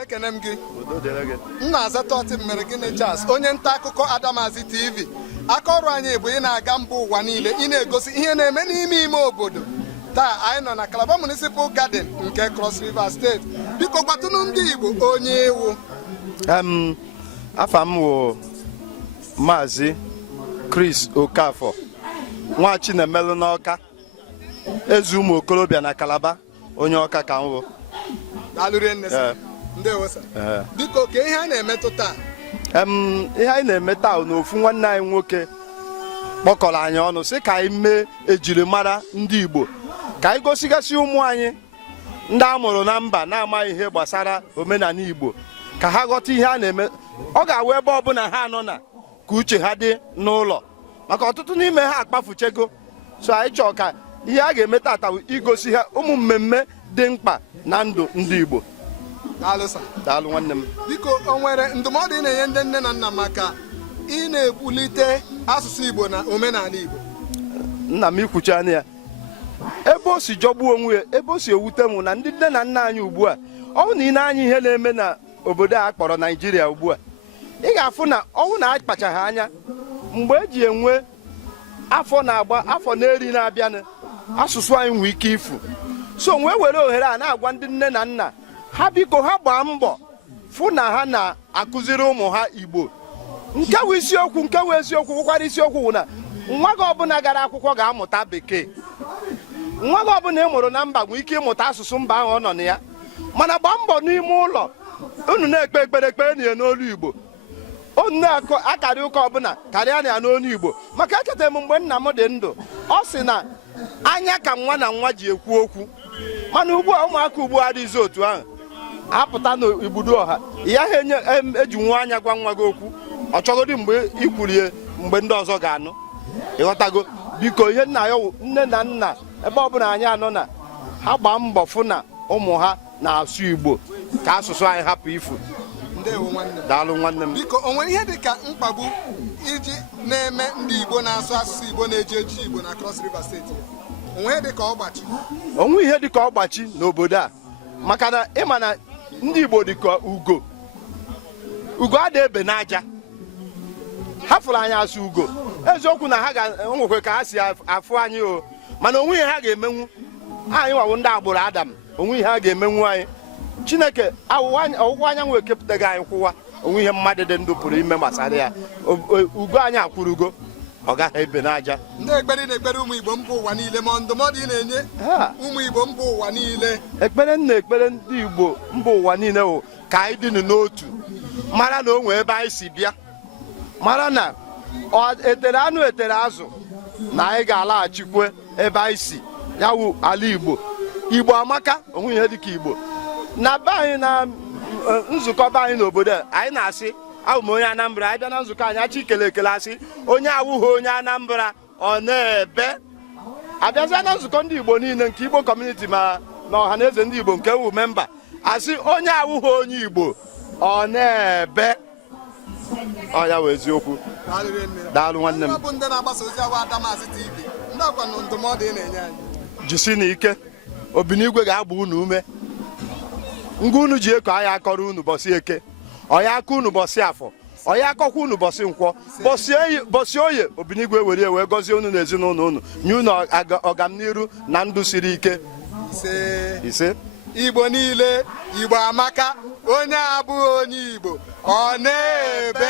ekene m gị nna azata ọtị mere gịnị Charles onye nta akụkọ Adamazi TV aka ọrụ anyị bụ ị na-aga mba ụwa niile ị na-egosi ihe na-eme n'ime ime obodo taa anyị nọ na Calabar Municipal Garden nke Cross River State biko gbatụnụ ndị Igbo onye ewu afa m wụ Maazị Chris Okafor nwa Chinemelu n'Ọka eze ụmụ okorobịa na Calabar onye Ọka ka m wụ biko ka ihe a na-emetụ taa ihe anyị na-eme taa n'ofu nwanne anyị nwoke kpọkọrọ anyị ọnụ sị ka anyị mee ejirimara ndị Igbo ka anyị gosigasị ụmụ anyị ndị a mụrụ na mba na-amaghị ihe gbasara omenala Igbo ka ha ghọta ihe a na-eme ọ ga-awụ ebe ọbụla ha nọ na ka uche ha dị n'ụlọ maka ọtụtụ n'ime ha akpafuchego so anyị chọọ ka ihe a ga-eme tata igosi ha ụmụ mmemme dị mkpa na ndụ ndị Igbo. Daalụ nwanne m. Biko o nwere ndụmọdụ ị na-enye ndị nne na nna maka ị na-ebulite asụsụ Igbo na omenala Igbo? Nna m ikwuchi anya ya ebe o si jọgbuo onwe ya ebe o si ewute m na ndị nne na nna anyị ugbu a ọnwụ na ị na-anya ihe na-eme na obodo a kpọrọ Naijiria ugbu a ị ga-afụ na ọnwụ na akpachaghị anya mgbe eji enwe afọ na-agba afọ na-eri na-abịanụ asụsụ anyị nwee ike ifu so wee were ohere a na-agwa ndị nne na nna ha biko ha gbaa mbọ fụ na ha na-akụziri ụmụ ha Igbo nke wụ isiokwu nke wụ eziokwu wụkwara isiokwu wụ na nwa gị ọbụla gara akwụkwọ ga-amụta bekee nwa gị ọbụla ị mụrụ na mba nwee ike ịmụta asụsụ mba ahụ ọ nọ na ya mana gbaa mbọ n'ime ụlọ unu na-ekpe ekpere ekpere na ya n'olu Igbo unu na-akarị ụka ọbụla karịa na ya n'olu Igbo maka echetara m mgbe nna m dị ndụ ọ sị na anya ka nwa na nwa ji ekwu okwu mana ugbu a ụmụaka ugbu a adịghịzi otu ahụ apụta n'igbudu ọha ya ha eji nwa anya gwa nwa gị okwu ọ chọgodi mgbe ikwurie mgbe ndị ọzọ ga-anụ ịghọtago biko ihe nna ya nne na nna ebe ọbụla anyị anọ na ha gbaa mbọ fụ na ụmụ ha na-asụ Igbo ka asụsụ anyị hapụ ifu. Daalụ nwanne m. Biko o nwere ihe dị ka mkpagbu iji na-eme ndị Igbo na-asụ asụsụ Igbo na-eji eji Igbo na Cross River State onwe ihe dị ka ọgbachi n'obodo a maka na ịma na ndị Igbo dị ka ugo ada ebe n'aja ha fụrụ anyị asụ ugo eziokwu na ha ga-enwekwe ka ha si afụ anyị o mana onwe ihe ha ga-emenwu anyị wawo ndị agbụrụ Adam onwe ihe ha ga-emenwu anyị Chineke ọwụwa anyanwụ ekepụtaghị anyị kwụwa onwe ihe mmadụ dị ndụ pụrụ ime gbasara ya ugo anyị akwụrụgo ọ gaghị ebe n'aja. Ndị ekpere na-ekpere ụmụ Igbo mba ụwa niile ma ndụmọdụ ị na-enye ụmụ Igbo mba ụwa niile ekpere na-ekpere ndị Igbo mba ụwa niile wụ ka anyị dịnụ n'otu mara na o nwee ebe anyị si bịa mara na etere anụ etere azụ na anyị ga-alaghachikwe ebe anyị si ya wụ ala Igbo amaka onwe ihe dịka Igbo na be anyị na nzukọ be anyị n'obodo anyị na-asị abụ m onye Anambra anyị bịa na nzukọ anyị achọ ikele ekele asị onye awụghị onye Anambra ọ na-ebe abịazịa na nzukọ ndị Igbo niile nke Igbo kọmuniti ma na ọha na eze ndị Igbo nke wu memba asị onye awụghị onye Igbo ọ na-ebe ọ ya wụ eziokwu. Daalụ nwanne m. Jisi na ike Obinigwe ga-agba unu ume ngwa unu ji eko anyị akọrọ unu bọsị eke ọya aka unu bọsị afọ ọya akọkwa unu bọsị nkwọ bọsị oye Obinigwe were wee gọzie unu na ezinụlọ unu nye unu ọganiru na ndụ siri ike ise. Igbo niile Igbo amaka onye abụghị onye Igbo ọ na-ebe